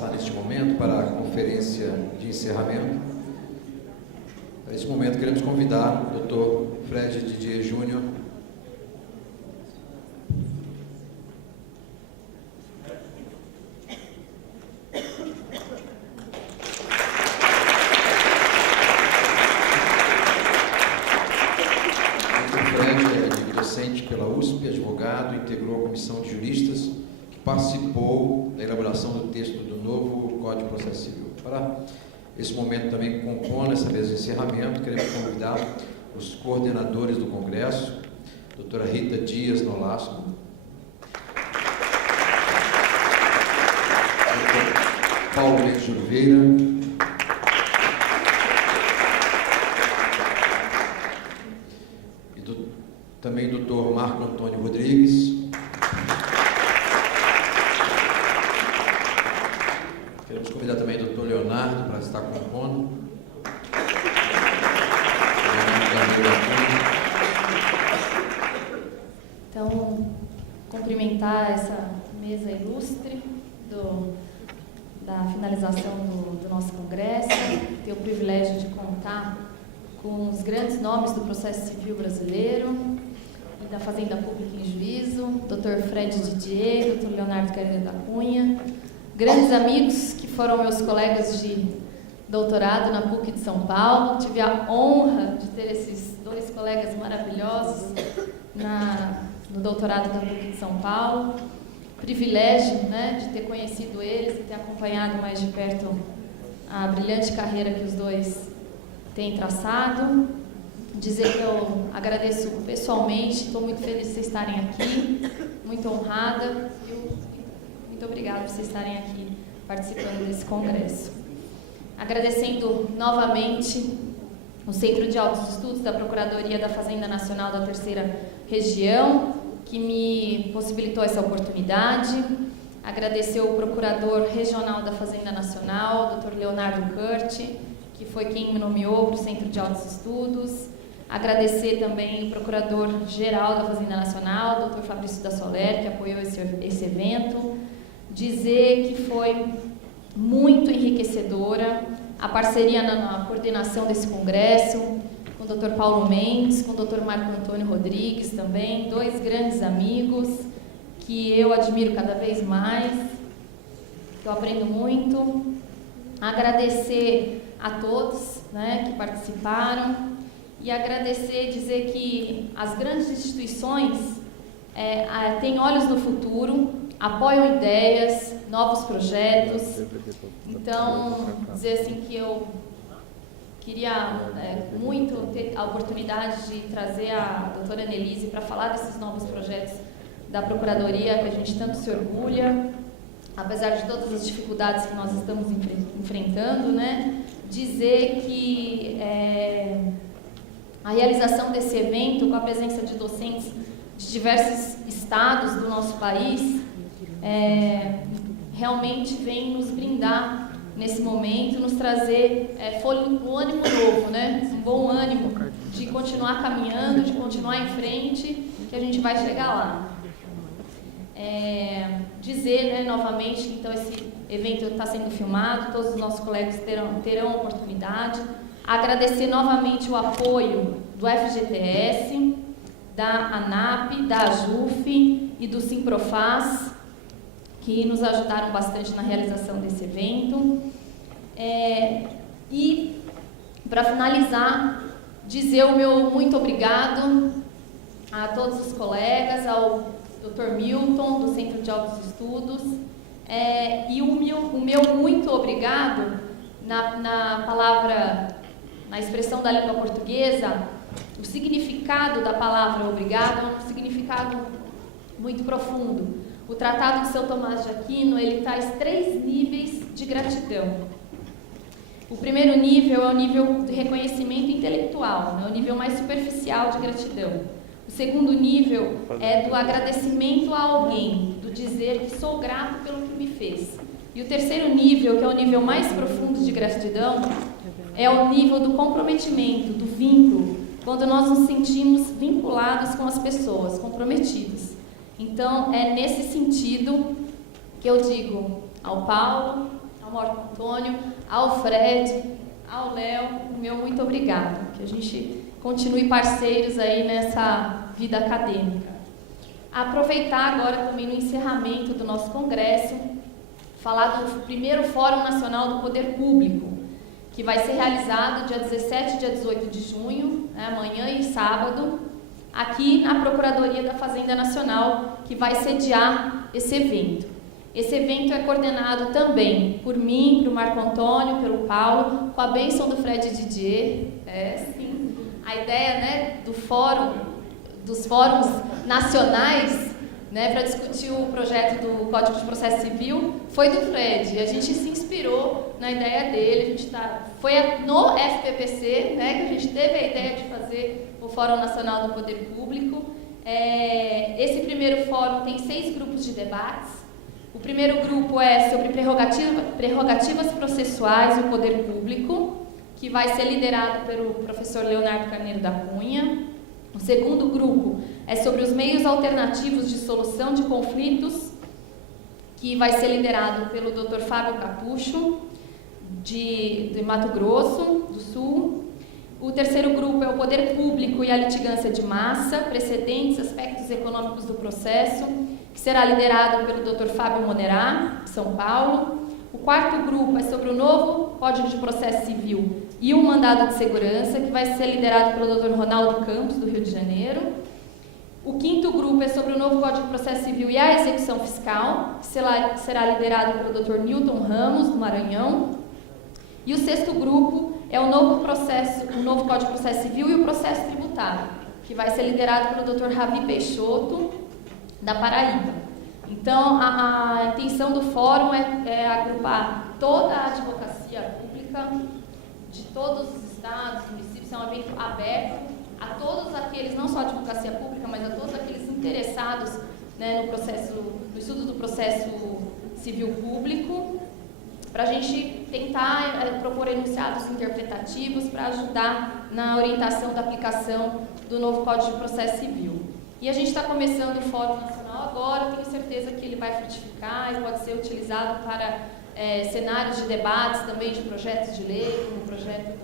passar neste momento para a conferência de encerramento. Para esse momento, queremos convidar o Dr. Fred Didier Júnior. Pela USP, advogado, integrou a comissão de juristas que participou da elaboração do texto do novo Código de Processo Civil. Para esse momento também compondo essa mesa de encerramento, queremos convidar os coordenadores do Congresso, doutora Rita Dias Nolasco, doutor Paulo Mendes de Oliveira, também o Dr. Marco Antônio Rodrigues. Queremos convidar também o Dr. Leonardo para estar compondo. Então, cumprimentar essa mesa ilustre da finalização do nosso congresso, ter o privilégio de contar com os grandes nomes do processo civil brasileiro e da Fazenda Pública em Juízo, Dr. Fred Didier, Dr. Leonardo Carreira da Cunha, grandes amigos que foram meus colegas de doutorado na PUC de São Paulo. Tive a honra de ter esses dois colegas maravilhosos no doutorado da PUC de São Paulo. Privilégio, né, de ter conhecido eles e ter acompanhado mais de perto a brilhante carreira que os dois têm traçado. Dizer que eu agradeço pessoalmente, estou muito feliz de vocês estarem aqui, muito honrada e muito obrigada por vocês estarem aqui participando desse congresso. Agradecendo novamente o Centro de Altos Estudos da Procuradoria da Fazenda Nacional da Terceira Região, que me possibilitou essa oportunidade. Agradecer o Procurador Regional da Fazenda Nacional, Dr. Leonardo Curti, que foi quem me nomeou para o Centro de Altos Estudos. Agradecer também o Procurador-Geral da Fazenda Nacional, Dr. Fabrício da Soler, que apoiou esse evento. Dizer que foi muito enriquecedora a parceria na coordenação desse congresso, com o Dr. Paulo Mendes, com o Dr. Marco Antônio Rodrigues também, dois grandes amigos que eu admiro cada vez mais, que eu aprendo muito. Agradecer a todos, né, que participaram. E agradecer, dizer que as grandes instituições têm olhos no futuro, apoiam ideias, novos projetos. Então, dizer assim que eu queria muito ter a oportunidade de trazer a doutora Annelise para falar desses novos projetos da Procuradoria, que a gente tanto se orgulha, apesar de todas as dificuldades que nós estamos enfrentando, né? Dizer que a realização desse evento, com a presença de docentes de diversos estados do nosso país, realmente vem nos brindar nesse momento, nos trazer um ânimo novo, né? Um bom ânimo de continuar caminhando, de continuar em frente, que a gente vai chegar lá. Dizer, né, novamente, que então esse evento está sendo filmado, todos os nossos colegas terão a oportunidade. Agradecer novamente o apoio do FGTS, da ANAP, da AJUF e do Simprofaz, que nos ajudaram bastante na realização desse evento. E, para finalizar, dizer o meu muito obrigado a todos os colegas, ao Dr. Milton, do Centro de Altos Estudos, e o meu muito obrigado na palavra, na expressão da língua portuguesa. O significado da palavra obrigado é um significado muito profundo. O Tratado de São Tomás de Aquino, ele traz 3 níveis de gratidão. O primeiro nível é o nível de reconhecimento intelectual, né? O nível mais superficial de gratidão. O segundo nível é do agradecimento a alguém, do dizer que sou grato pelo que me fez. E o terceiro nível, que é o nível mais profundo de gratidão, é o nível do comprometimento, do vínculo, quando nós nos sentimos vinculados com as pessoas, comprometidos. Então, é nesse sentido que eu digo ao Paulo, ao Marco Antônio, ao Fred, ao Léo, o meu muito obrigado. Que a gente continue parceiros aí nessa vida acadêmica. Aproveitar agora também no encerramento do nosso congresso, falar do primeiro Fórum Nacional do Poder Público, que vai ser realizado dia 17 e dia 18 de junho, né, amanhã e sábado, aqui na Procuradoria da Fazenda Nacional, que vai sediar esse evento. Esse evento é coordenado também por mim, pelo Marco Antônio, pelo Paulo, com a bênção do Fred Didier. Sim. A ideia, né, dos fóruns nacionais, né, para discutir o projeto do Código de Processo Civil foi do Fred. A gente se inspirou na ideia dele. Foi no FPPC, né, que a gente teve a ideia de fazer o Fórum Nacional do Poder Público. Esse primeiro fórum tem 6 grupos de debates. O primeiro grupo é sobre prerrogativas processuais e o poder público, que vai ser liderado pelo professor Leonardo Carneiro da Cunha. O segundo grupo é sobre os meios alternativos de solução de conflitos, que vai ser liderado pelo Dr. Fábio Capucho, de Mato Grosso do Sul. O terceiro grupo é o poder público e a litigância de massa, precedentes, aspectos econômicos do processo, que será liderado pelo Dr. Fábio Monerá, de São Paulo. O quarto grupo é sobre o novo Código de Processo Civil e o mandado de segurança, que vai ser liderado pelo Dr. Ronaldo Campos, do Rio de Janeiro. O quinto grupo é sobre o novo Código de Processo Civil e a execução fiscal, que será liderado pelo Dr. Newton Ramos, do Maranhão. E o sexto grupo é o novo Código de Processo Civil e o processo tributário, que vai ser liderado pelo Dr. Ravi Peixoto, da Paraíba. Então, a intenção do fórum é agrupar toda a advocacia pública de todos os estados, municípios. É um evento aberto a todos aqueles, não só a advocacia pública, mas a todos aqueles interessados, né, no estudo do processo civil público, para a gente tentar propor enunciados interpretativos para ajudar na orientação da aplicação do novo Código de Processo Civil. E a gente está começando o Fórum Nacional agora, tenho certeza que ele vai frutificar e pode ser utilizado para cenários de debates também de projetos de lei, como o projeto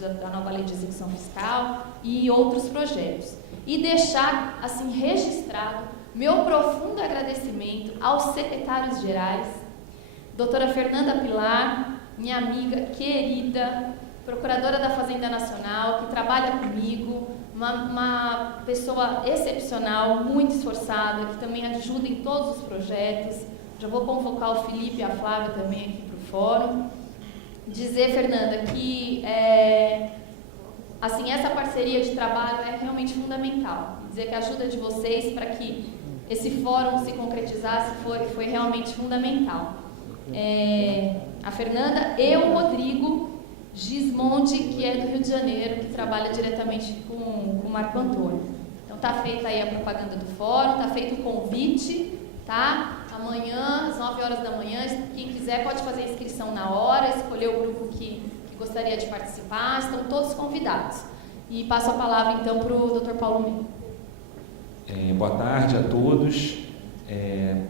da nova lei de execução fiscal e outros projetos. E deixar, assim, registrado meu profundo agradecimento aos secretários gerais, doutora Fernanda Pilar, minha amiga querida, procuradora da Fazenda Nacional, que trabalha comigo, uma pessoa excepcional, muito esforçada, que também ajuda em todos os projetos. Já vou convocar o Felipe e a Flávia também aqui para o fórum. Dizer, Fernanda, que assim, essa parceria de trabalho é realmente fundamental. Dizer que a ajuda de vocês para que esse fórum se concretizasse foi realmente fundamental. A Fernanda e o Rodrigo Gismondi, que é do Rio de Janeiro, que trabalha diretamente com o Marco Antônio. Então está feita aí a propaganda do fórum, está feito o convite, tá? Amanhã, às 9 horas da manhã, quem quiser pode fazer a inscrição na hora, escolher o grupo que gostaria de participar, estão todos convidados. E passo a palavra então para o Dr. Paulo Mendes. Boa tarde a todos.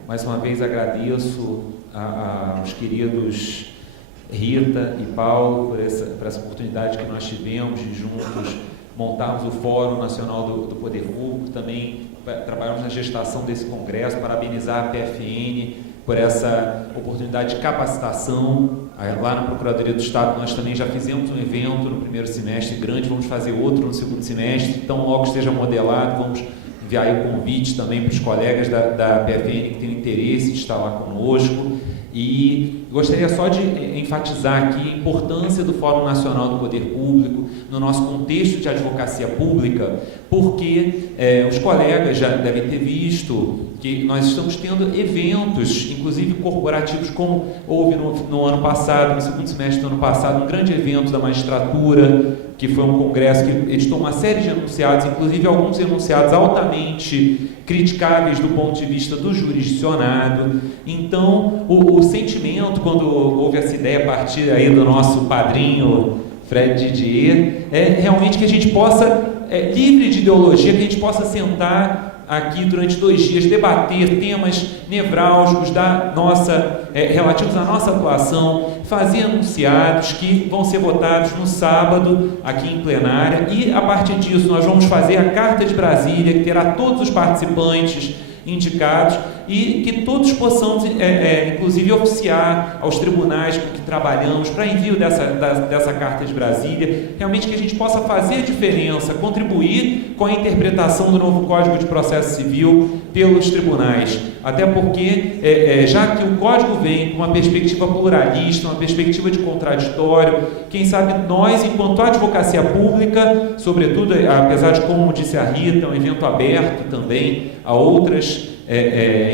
Mais uma vez agradeço aos queridos Rita e Paulo por essa oportunidade que nós tivemos de juntos montarmos o Fórum Nacional do Poder Público. Também trabalhamos na gestação desse congresso, parabenizar a PFN por essa oportunidade de capacitação. Lá na Procuradoria do Estado nós também já fizemos um evento no primeiro semestre grande, vamos fazer outro no segundo semestre, então logo esteja modelado, vamos enviar aí o convite também para os colegas da PFN que têm interesse de estar lá conosco. E gostaria só de enfatizar aqui a importância do Fórum Nacional do Poder Público no nosso contexto de advocacia pública, porque os colegas já devem ter visto que nós estamos tendo eventos, inclusive corporativos, como houve no ano passado, no segundo semestre do ano passado, um grande evento da magistratura, que foi um congresso que editou uma série de enunciados, inclusive alguns enunciados altamente criticáveis do ponto de vista do jurisdicionado. Então, o sentimento, quando houve essa ideia a partir aí do nosso padrinho Fred Didier, é realmente que a gente possa, livre de ideologia, que a gente possa sentar aqui durante 2 dias debater temas nevrálgicos relativos à nossa atuação, fazer anunciados que vão ser votados no sábado aqui em plenária, e a partir disso nós vamos fazer a Carta de Brasília, que terá todos os participantes indicados, e que todos possamos, inclusive, oficiar aos tribunais com que trabalhamos para envio dessa Carta de Brasília, realmente que a gente possa fazer a diferença, contribuir com a interpretação do novo Código de Processo Civil pelos tribunais, até porque, já que o Código vem com uma perspectiva pluralista, uma perspectiva de contraditório, quem sabe nós, enquanto advocacia pública, sobretudo, apesar de, como disse a Rita, um evento aberto também a outras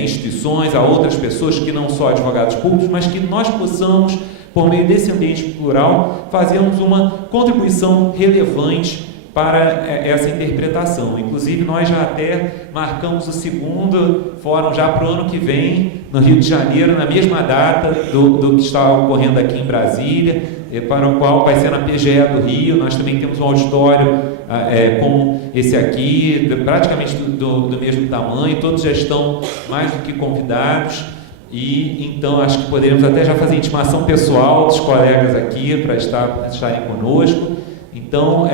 instituições, a outras pessoas que não só advogados públicos, mas que nós possamos, por meio desse ambiente plural, fazermos uma contribuição relevante para essa interpretação. Inclusive, nós já até marcamos o 2º fórum já para o ano que vem, no Rio de Janeiro, na mesma data do que está ocorrendo aqui em Brasília, para o qual vai ser na PGE do Rio. Nós também temos um auditório como esse aqui, praticamente do mesmo tamanho, todos já estão mais do que convidados, e então acho que poderíamos até já fazer intimação pessoal dos colegas aqui para estarem conosco. Então,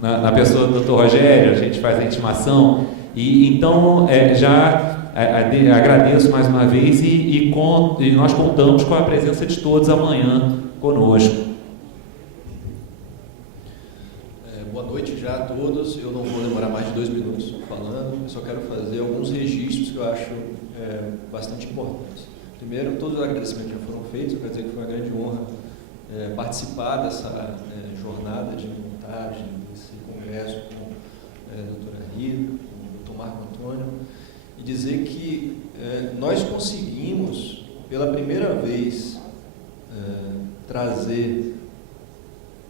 na pessoa do Dr. Rogério, a gente faz a intimação, e então agradeço mais uma vez, e nós contamos com a presença de todos amanhã conosco. Boa noite já a todos. Eu não vou demorar mais de 2 minutos falando, eu só quero fazer alguns registros que eu acho bastante importantes. Primeiro, todos os agradecimentos já foram feitos. Eu quero dizer que foi uma grande honra participar dessa jornada de montagem desse congresso com a doutora Rita, com o doutor Marco Antônio, e dizer que nós conseguimos, pela primeira vez, trazer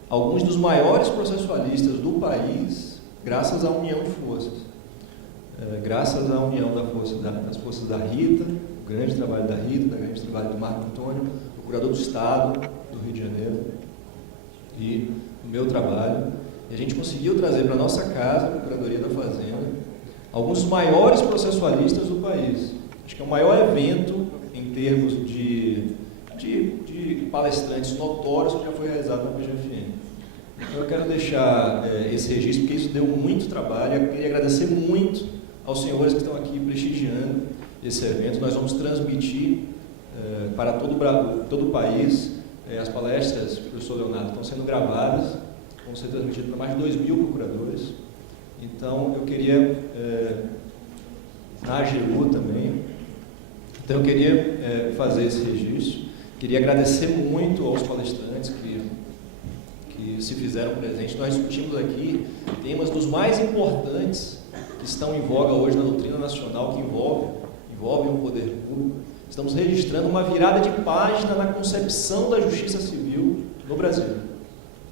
alguns dos maiores processualistas do país, graças à união de forças, graças à união das forças da Rita, o grande trabalho da Rita, o grande trabalho do Marco Antônio, procurador do Estado do Rio de Janeiro, e o meu trabalho. E a gente conseguiu trazer para a nossa casa, a Procuradoria da Fazenda, alguns dos maiores processualistas do país. Acho que é o maior evento em termos de palestrantes notórios que já foi realizado na PGFN. Então eu quero deixar esse registro, porque isso deu muito trabalho. Eu queria agradecer muito aos senhores que estão aqui prestigiando esse evento. Nós vamos transmitir para todo o país. As palestras do professor Leonardo estão sendo gravadas, vão ser transmitidas para mais de 2.000 procuradores. Então eu queria, na AGU também, então eu queria fazer esse registro. Queria agradecer muito aos palestrantes que se fizeram presentes. Nós discutimos aqui temas dos mais importantes que estão em voga hoje na doutrina nacional, que envolvem o poder público. Estamos registrando uma virada de página na concepção da justiça civil no Brasil.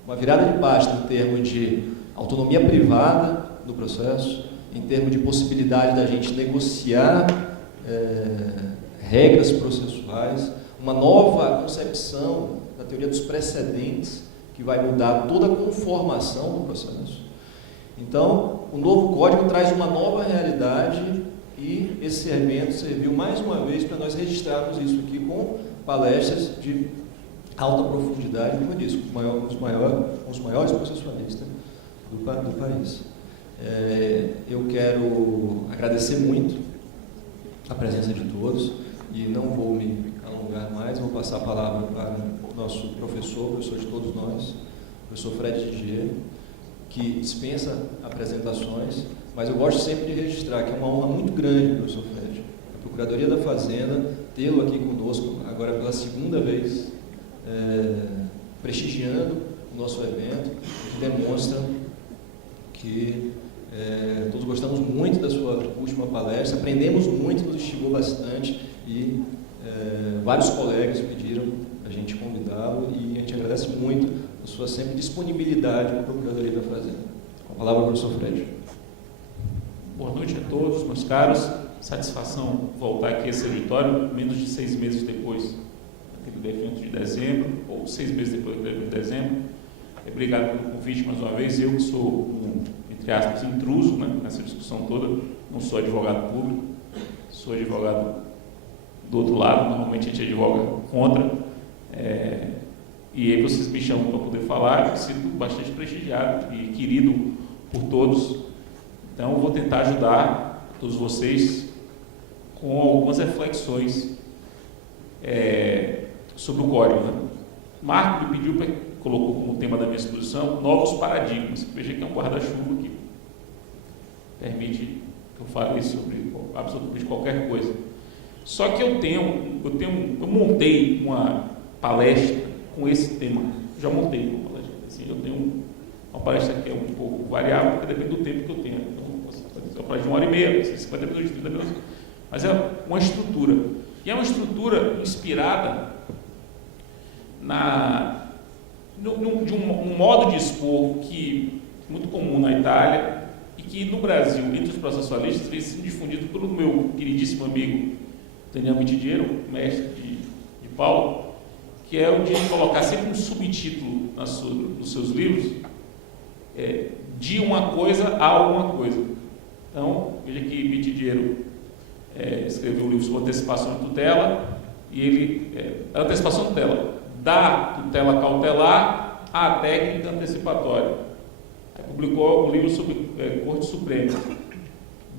Uma virada de página em termos de autonomia privada do processo, em termos de possibilidade da gente negociar regras processuais, uma nova concepção da teoria dos precedentes, que vai mudar toda a conformação do processo. Então, o novo código traz uma nova realidade, e esse evento serviu mais uma vez para nós registrarmos isso aqui com palestras de alta profundidade, como eu disse, os maiores processualistas do país. Eu quero agradecer muito a presença de todos, e não vou me alongar mais, vou passar a palavra para o nosso professor de todos nós, o professor Fred Didier, que dispensa apresentações, mas eu gosto sempre de registrar que é uma honra muito grande, professor Fred, a Procuradoria da Fazenda, tê-lo aqui conosco, agora pela 2ª vez, prestigiando o nosso evento, que demonstra que todos gostamos muito da sua última palestra, aprendemos muito, nos instigou bastante, e vários colegas pediram a gente convidá-lo, e a gente agradece muito a sua sempre disponibilidade para a Procuradoria da Fazenda. Com a palavra, professor Fred. Boa noite a todos, meus caros. Satisfação voltar aqui a esse auditório, menos de 6 meses depois do evento de dezembro, ou 6 meses depois do evento de dezembro. Obrigado pelo convite mais uma vez. Eu que sou, entre entre aspas, intruso, né, nessa discussão toda. Não sou advogado público, sou advogado do outro lado, normalmente a gente advoga contra. E aí vocês me chamam para poder falar, eu me sinto bastante prestigiado e querido por todos. Então, eu vou tentar ajudar todos vocês com algumas reflexões sobre o código. Né? Marco me pediu, colocou como tema da minha exposição, novos paradigmas. Veja que é um guarda-chuva que permite que eu fale sobre absolutamente qualquer coisa. Só que eu montei uma palestra com esse tema. Já montei uma palestra. Assim, eu tenho uma palestra que é um pouco variável, porque depende do tempo que eu tenho. Então, posso fazer uma palestra de 1h30, 50 minutos, 30 minutos. Mas é uma estrutura. E é uma estrutura inspirada de um modo de expor que é muito comum na Itália e que no Brasil, entre os processualistas, vem sendo difundido pelo meu queridíssimo amigo Daniel Mitidiero, mestre de Paulo, que é o de colocar sempre um subtítulo nos seus livros, de uma coisa a alguma coisa. Então, veja que Mitidiero escreveu um livro sobre antecipação e tutela, e ele, antecipação e tutela, da tutela cautelar à técnica antecipatória. Publicou um livro sobre Corte Suprema,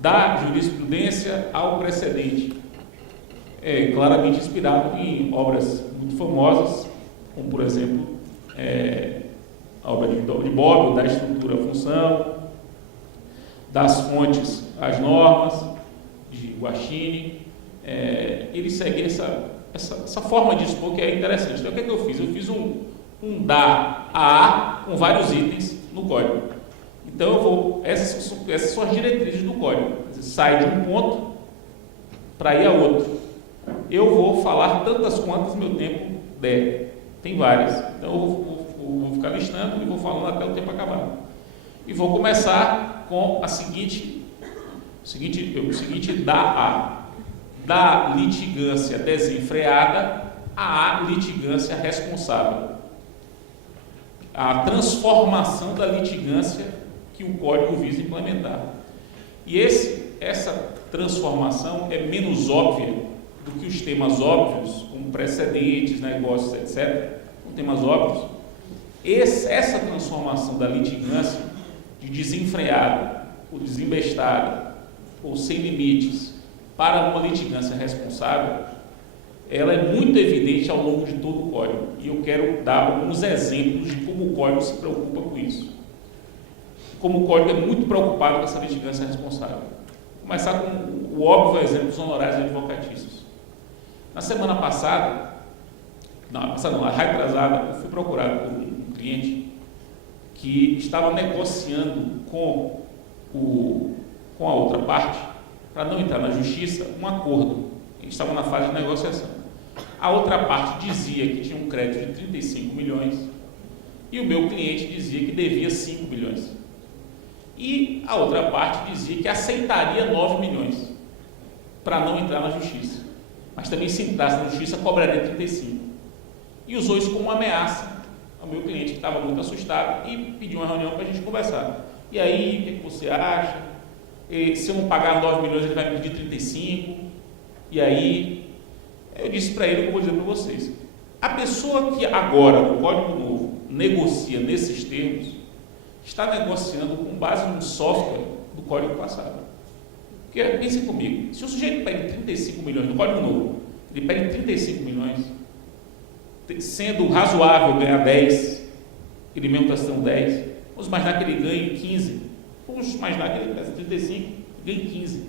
da jurisprudência ao precedente, claramente inspirado em obras muito famosas, como, por exemplo, a obra de Bobbio, da estrutura à função, das fontes às normas, de Guaxinim. Ele segue essa forma de expor que é interessante. Então, o que eu fiz? Eu fiz um da a com vários itens no código. Então, essas são as diretrizes do código. Você sai de um ponto para ir a outro. Eu vou falar tantas quantas meu tempo der. Tem várias. Então, eu vou ficar listando e vou falando até o tempo acabar. E vou começar com o seguinte da litigância desenfreada à litigância responsável. A transformação da litigância que o código visa implementar. E essa transformação é menos óbvia do que os temas óbvios, como precedentes, negócios, etc. São temas óbvios. Essa transformação da litigância de desenfreada, ou desembestada, ou sem limites, para uma litigância responsável, ela é muito evidente ao longo de todo o código. E eu quero dar alguns exemplos de como o código se preocupa com isso. Como o código é muito preocupado com essa litigância responsável. Vou começar com o óbvio exemplo dos honorários advocatícios. Na semana passada, na retrasada, eu fui procurado por um cliente que estava negociando com a outra parte, para não entrar na justiça, um acordo. Eles estavam na fase de negociação. A outra parte dizia que tinha um crédito de 35 milhões e o meu cliente dizia que devia 5 milhões. E a outra parte dizia que aceitaria 9 milhões para não entrar na justiça. Mas também, se entrasse na justiça, cobraria 35. E usou isso como uma ameaça ao meu cliente, que estava muito assustado, e pediu uma reunião para a gente conversar. E aí, o que você acha? Se eu não pagar 9 milhões, ele vai me pedir 35. E aí, eu disse para ele, como eu vou dizer para vocês, a pessoa que agora, no Código Novo, negocia nesses termos, está negociando com base num software do Código passado. Porque, pensem comigo, se o sujeito pede 35 milhões no Código Novo, ele pede 35 milhões, sendo razoável ganhar 10, ele mesmo está sendo 10, vamos imaginar que ele ganhe 15, vamos imaginar que ele pede 35 e ganhe 15.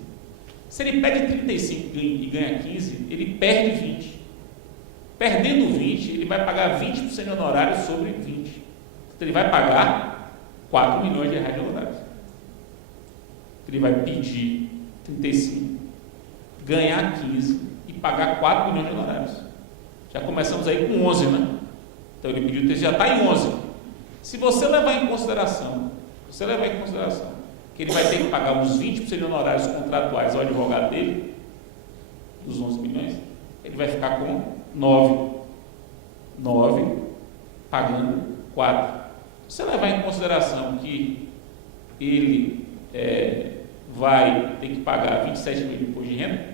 Se ele pede 35 e ganha 15, ele perde 20. Perdendo 20, ele vai pagar 20% de honorário sobre 20. Então, ele vai pagar 4 milhões de reais de honorários. Ele vai pedir 35, ganhar 15 e pagar 4 milhões de honorários. Já começamos aí com 11, né? Então, ele pediu, já está em 11. Se você levar em consideração que ele vai ter que pagar uns 20% de honorários contratuais ao advogado dele, dos 11 milhões, ele vai ficar com 9 pagando 4. Se você levar em consideração que ele vai ter que pagar 27 mil de imposto de renda,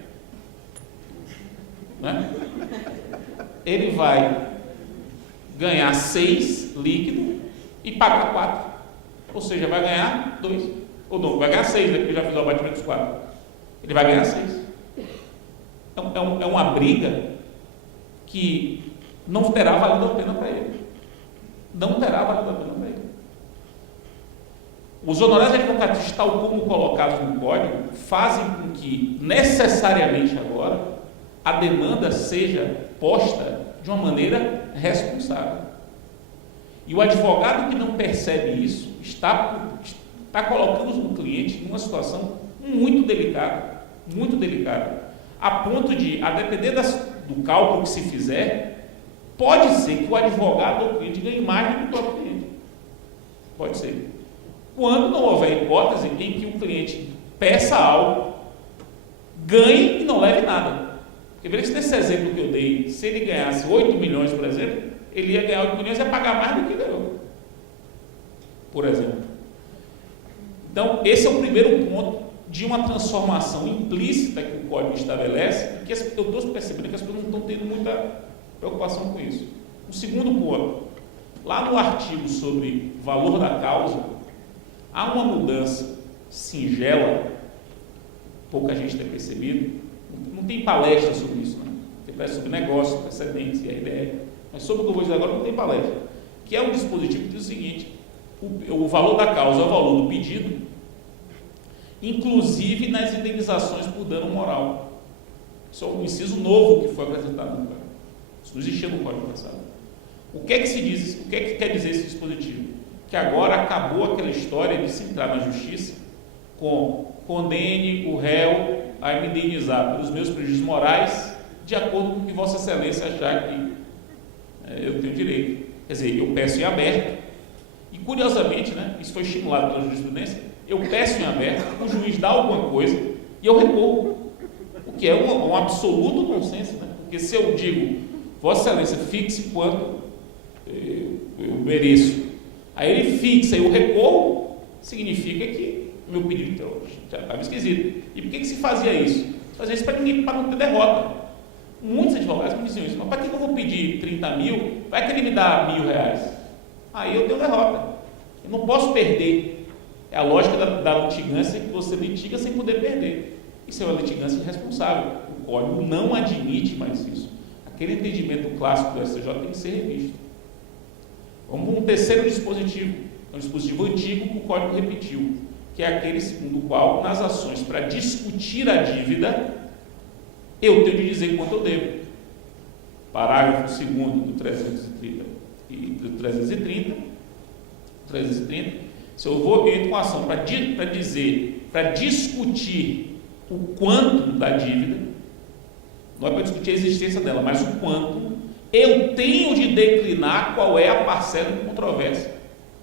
né? Ele vai ganhar 6 líquido e pagar 4, ou seja, vai ganhar 2, ou não, vai ganhar 6, né? Porque eu já fiz o abatimento dos 4, ele vai ganhar 6. É uma briga que não terá valido a pena para ele. Não terá valido a pena para ele. Os honorários advocatícios, tal como colocados no código, fazem com que, necessariamente agora, a demanda seja posta de uma maneira responsável. E o advogado que não percebe isso está colocando o cliente numa situação muito delicada, a ponto de, a depender do cálculo que se fizer, pode ser que o advogado ou o cliente ganhe mais do que o próprio cliente. Pode ser. Quando não houver hipótese em que o cliente peça algo, ganhe e não leve nada. Porque veja que nesse exemplo que eu dei, se ele ganhasse 8 milhões, por exemplo, ele ia ganhar 8 milhões e ia pagar mais do que ganhou. Por exemplo. Então, esse é o primeiro ponto de uma transformação implícita que o código estabelece, e que eu estou percebendo que as pessoas não estão tendo muita preocupação com isso. O segundo ponto, lá no artigo sobre valor da causa, há uma mudança singela, pouca gente tem percebido, não tem palestra sobre isso, né? Tem palestra sobre negócio, precedentes e IRDR, mas sobre o que eu vou dizer agora não tem palestra, que é um dispositivo que diz o seguinte: o valor da causa é o valor do pedido, inclusive nas indenizações por dano moral. Isso é um inciso novo que foi acrescentado no código. Isso não existia no código passado. O que é que se diz? O que é que quer dizer esse dispositivo? Que agora acabou aquela história de se entrar na justiça com condene o réu a me indenizar pelos meus prejuízos morais de acordo com o que Vossa Excelência achar que eu tenho direito. Quer dizer, eu peço em aberto, e curiosamente, né, isso foi estimulado pela jurisprudência, eu peço em aberto, o juiz dá alguma coisa e eu recorro, o que é um absoluto nonsense, né? Porque se eu digo, Vossa Excelência, fixe quanto eu mereço, aí ele fixa e eu recorro, significa que o meu pedido já estava esquisito. E por que se fazia isso? Fazia isso para não ter derrota. Muitos advogados me diziam isso: mas para que eu vou pedir 30 mil? Vai que ele me dá R$1.000. Aí eu tenho derrota. Eu não posso perder. É a lógica da litigância, que você litiga sem poder perder. Isso é uma litigância irresponsável. O código não admite mais isso. Aquele entendimento clássico do STJ tem que ser revisto. Vamos para um terceiro dispositivo. É um dispositivo antigo que o código repetiu, que é aquele segundo o qual, nas ações para discutir a dívida, eu tenho de dizer quanto eu devo. Parágrafo 2º do 330 e do 330, se eu entro com ação para discutir o quanto da dívida, não é para discutir a existência dela, mas o quanto, eu tenho de declinar qual é a parcela de controvérsia,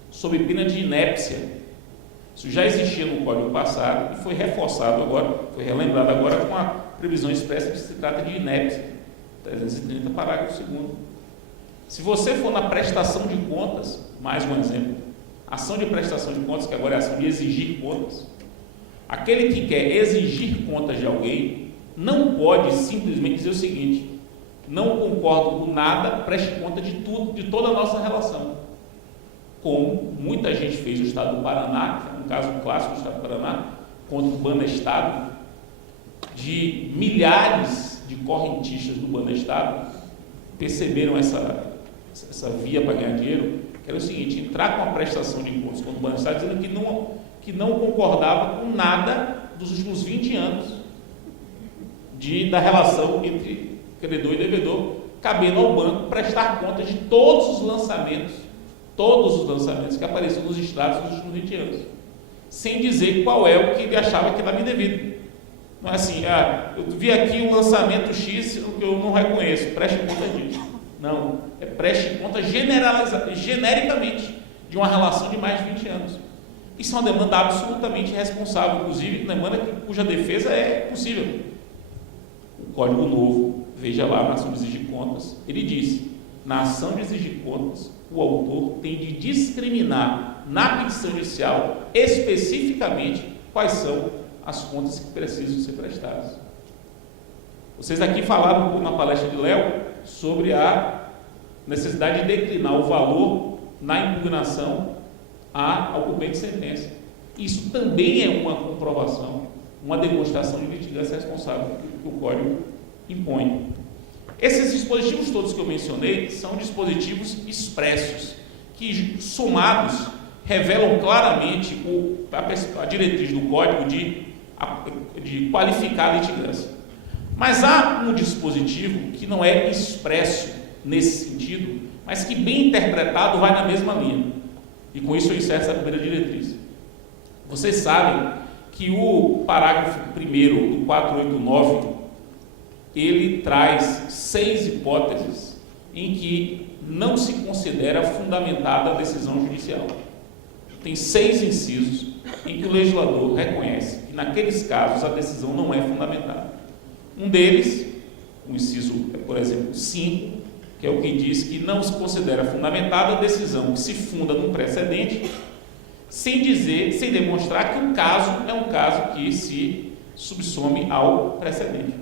sob pena de inépcia. Isso já existia no Código passado e foi reforçado agora, foi relembrado agora com a previsão expressa que se trata de inépcia, 330, parágrafo 2º. Se você for na prestação de contas, mais um exemplo, ação de prestação de contas, que agora é ação de exigir contas, aquele que quer exigir contas de alguém não pode simplesmente dizer o seguinte: não concordo com nada, preste conta de tudo, de toda a nossa relação. Como muita gente fez no estado do Paraná, que é um caso clássico do estado do Paraná, contra o Banestado, de milhares de correntistas do Banestado perceberam essa via para ganhar dinheiro, que era o seguinte: entrar com a prestação de contas contra o Banestado dizendo que não concordava com nada dos últimos 20 anos da relação entre credor e devedor, cabendo ao banco prestar contas de todos os lançamentos que apareceram nos estrados nos últimos 20 anos, sem dizer qual é o que ele achava que era devido. Não é assim: eu vi aqui um lançamento X que eu não reconheço, preste conta disso. Não, é preste conta genericamente de uma relação de mais de 20 anos. Isso é uma demanda absolutamente irresponsável, inclusive demanda cuja defesa é possível. O Código Novo, veja lá na ação de exigir contas, ele diz: na ação de exigir contas, o autor tem de discriminar na petição judicial especificamente quais são as contas que precisam ser prestadas. Vocês aqui falaram um pouco na palestra de Léo sobre a necessidade de declinar o valor na impugnação ao cumprimento de sentença. Isso também é uma comprovação, uma demonstração de litigância responsável que o Código impõe. Esses dispositivos todos que eu mencionei são dispositivos expressos, que somados revelam claramente a diretriz do Código de qualificar a litigância. Mas há um dispositivo que não é expresso nesse sentido, mas que bem interpretado vai na mesma linha. E com isso eu encerro essa primeira diretriz. Vocês sabem que o parágrafo 1º do 489, ele traz 6 hipóteses em que não se considera fundamentada a decisão judicial. Tem 6 incisos em que o legislador reconhece que naqueles casos a decisão não é fundamentada. Um deles, o inciso, por exemplo, 5, que é o que diz que não se considera fundamentada a decisão que se funda num precedente, sem demonstrar que o caso é um caso que se subsome ao precedente.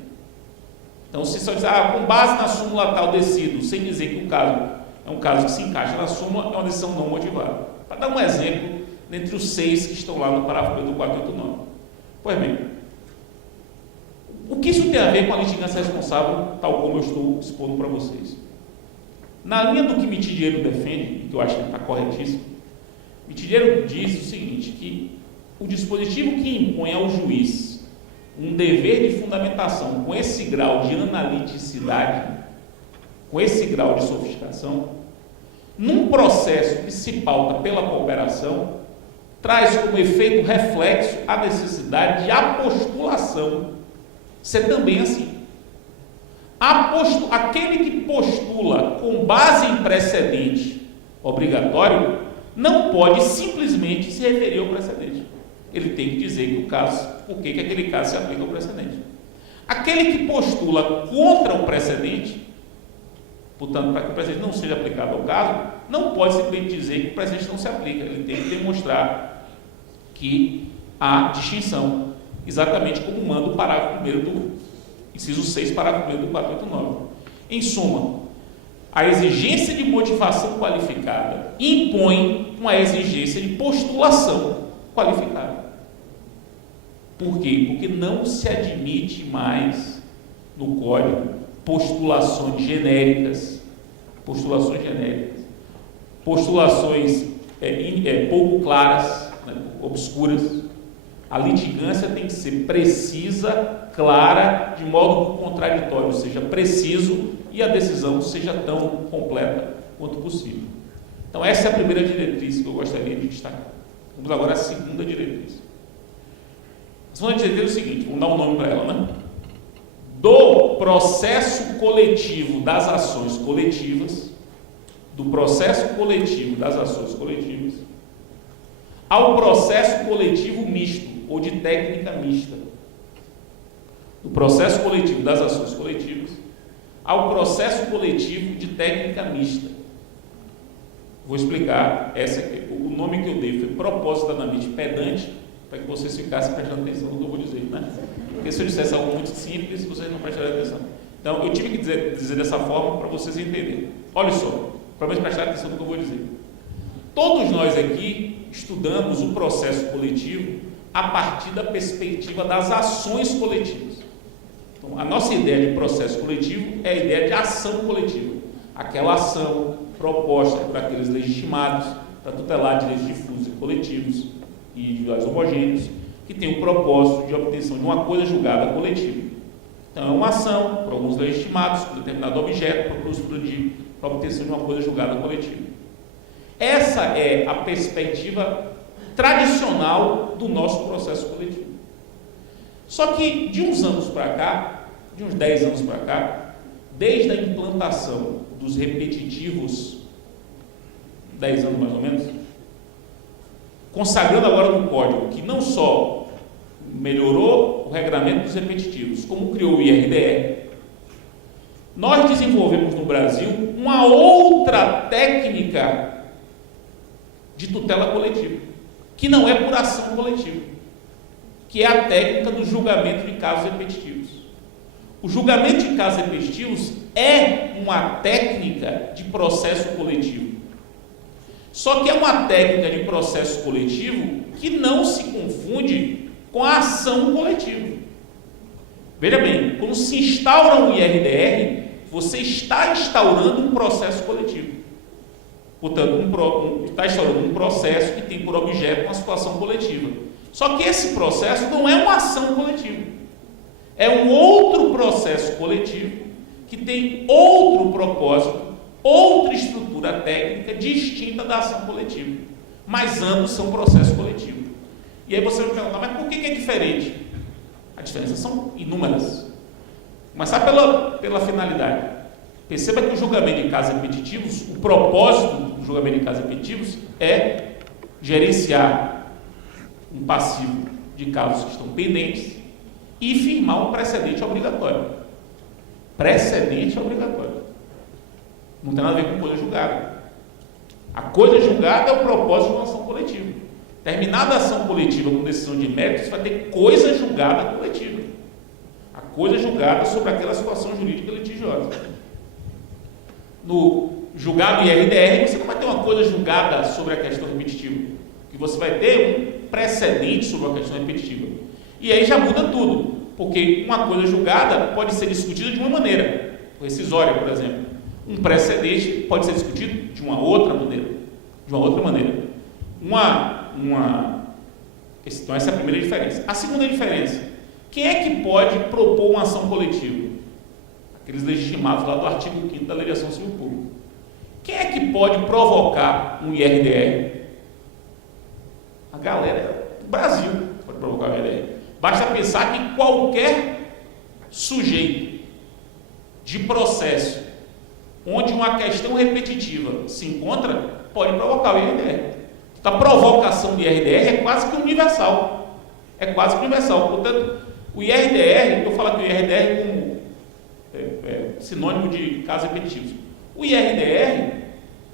Então, se só dizer, com base na súmula tal decido, sem dizer que o caso é um caso que se encaixa na súmula, é uma decisão não motivada. Para dar um exemplo, dentre os 6 que estão lá no parágrafo do 489. Pois bem, o que isso tem a ver com a litigância responsável, tal como eu estou expondo para vocês? Na linha do que Mitidiero defende, que eu acho que está corretíssimo, Mitidiero diz o seguinte, que o dispositivo que impõe ao juiz um dever de fundamentação com esse grau de analiticidade, com esse grau de sofisticação, num processo que se pauta pela cooperação, traz como efeito reflexo a necessidade de apostulação ser também assim. Aquele que postula com base em precedente obrigatório não pode simplesmente se referir ao precedente. Ele tem que dizer que o caso, por que aquele caso se aplica ao precedente. Aquele que postula contra o precedente, portanto, para que o precedente não seja aplicado ao caso, não pode simplesmente dizer que o precedente não se aplica. Ele tem que demonstrar que há distinção, exatamente como manda o parágrafo 1º do inciso 6, parágrafo 1º do 489. Em suma, a exigência de motivação qualificada impõe uma exigência de postulação qualificada. Por quê? Porque não se admite mais no Código postulações genéricas, pouco claras, né, obscuras. A litigância tem que ser precisa, clara, de modo que o contraditório seja preciso e a decisão seja tão completa quanto possível. Então, essa é a primeira diretriz que eu gostaria de destacar. Vamos agora à segunda diretriz. A segunda diretriz é o seguinte, vamos dar um nome para ela, né? Do processo coletivo das ações coletivas, ao processo coletivo misto, ou de técnica mista. Do processo coletivo das ações coletivas ao processo coletivo de técnica mista. Vou explicar, o nome que eu dei foi propositadamente pedante, para que vocês ficassem prestando atenção no que eu vou dizer, né? Porque se eu dissesse algo muito simples, vocês não prestarem atenção. Então, eu tive que dizer dessa forma para vocês entenderem. Olha só, para vocês prestarem atenção no que eu vou dizer. Todos nós aqui estudamos o processo coletivo a partir da perspectiva das ações coletivas. Então, a nossa ideia de processo coletivo é a ideia de ação coletiva. Aquela ação proposta por aqueles legitimados para tutelar direitos difusos e coletivos e individuais homogêneos, que tem o propósito de obtenção de uma coisa julgada coletiva. Então, é uma ação por alguns legitimados, por determinado objeto, para obtenção de uma coisa julgada coletiva. Essa é a perspectiva tradicional do nosso processo coletivo. Só que de uns anos para cá, de uns 10 anos para cá, desde a implantação dos repetitivos, 10 anos mais ou menos, consagrando agora no Código que não só melhorou o regramento dos repetitivos, como criou o IRDR, nós desenvolvemos no Brasil uma outra técnica de tutela coletiva, que não é por ação coletiva, que é a técnica do julgamento de casos repetitivos. O julgamento de casos repetitivos é uma técnica de processo coletivo. Só que é uma técnica de processo coletivo que não se confunde com a ação coletiva. Veja bem, quando se instaura um IRDR, você está instaurando um processo coletivo. Portanto, está instaurando um processo que tem por objeto uma situação coletiva. Só que esse processo não é uma ação coletiva. É um outro processo coletivo que tem outro propósito, outra estrutura técnica distinta da ação coletiva. Mas ambos são processo coletivo. E aí você vai perguntar, mas por que é diferente? As diferenças são inúmeras. Começar pela finalidade. Perceba que o julgamento de casos repetitivos, o propósito do julgamento de casos repetitivos é gerenciar um passivo de casos que estão pendentes e firmar um precedente obrigatório. Precedente obrigatório. Não tem nada a ver com coisa julgada. A coisa julgada é o propósito de uma ação coletiva. Terminada a ação coletiva com decisão de mérito, você vai ter coisa julgada coletiva. A coisa julgada sobre aquela situação jurídica litigiosa. No julgado IRDR, você não vai ter uma coisa julgada sobre a questão repetitiva. Que você vai ter um precedente sobre a questão repetitiva. E aí já muda tudo. Porque uma coisa julgada pode ser discutida de uma maneira. Rescisória, por exemplo. Um precedente pode ser discutido de uma outra maneira. Então essa é a primeira diferença. A segunda diferença, quem é que pode propor uma ação coletiva? Aqueles legitimados lá do artigo 5º da Legislação Civil Pública. Quem é que pode provocar um IRDR? A galera do Brasil pode provocar um IRDR. Basta pensar que qualquer sujeito de processo onde uma questão repetitiva se encontra, pode provocar o IRDR. Então, a provocação do IRDR é quase que universal. Portanto, o IRDR, eu falo que o IRDR como sinônimo de casos repetitivos. O IRDR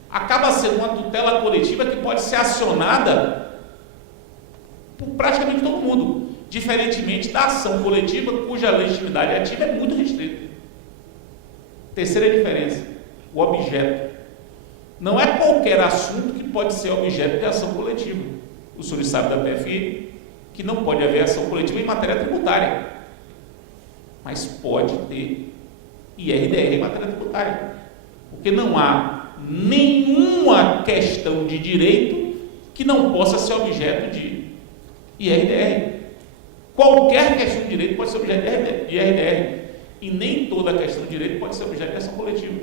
acaba sendo uma tutela coletiva que pode ser acionada por praticamente todo mundo, diferentemente da ação coletiva, cuja legitimidade ativa é muito restrita. Terceira diferença, o objeto. Não é qualquer assunto que pode ser objeto de ação coletiva. Os senhores sabem da PFI que não pode haver ação coletiva em matéria tributária, mas pode ter IRDR em matéria tributária, porque não há nenhuma questão de direito que não possa ser objeto de IRDR. Qualquer questão de direito pode ser objeto de IRDR, e nem toda questão de direito pode ser objeto de ação coletiva.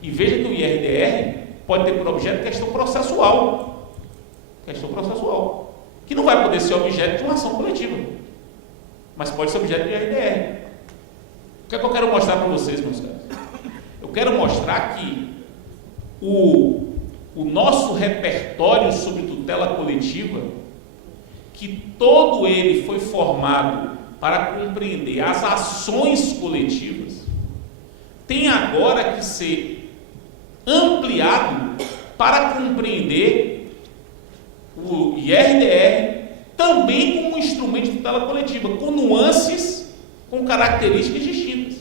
E veja que o IRDR pode ter por objeto questão processual, que não vai poder ser objeto de uma ação coletiva, mas pode ser objeto de IRDR. O que é que eu quero mostrar para vocês, meus caros? Eu quero mostrar que o nosso repertório sobre tutela coletiva, que todo ele foi formado para compreender as ações coletivas, tem agora que ser ampliado para compreender o IRDR também como um instrumento de tutela coletiva, com nuances, com características distintas.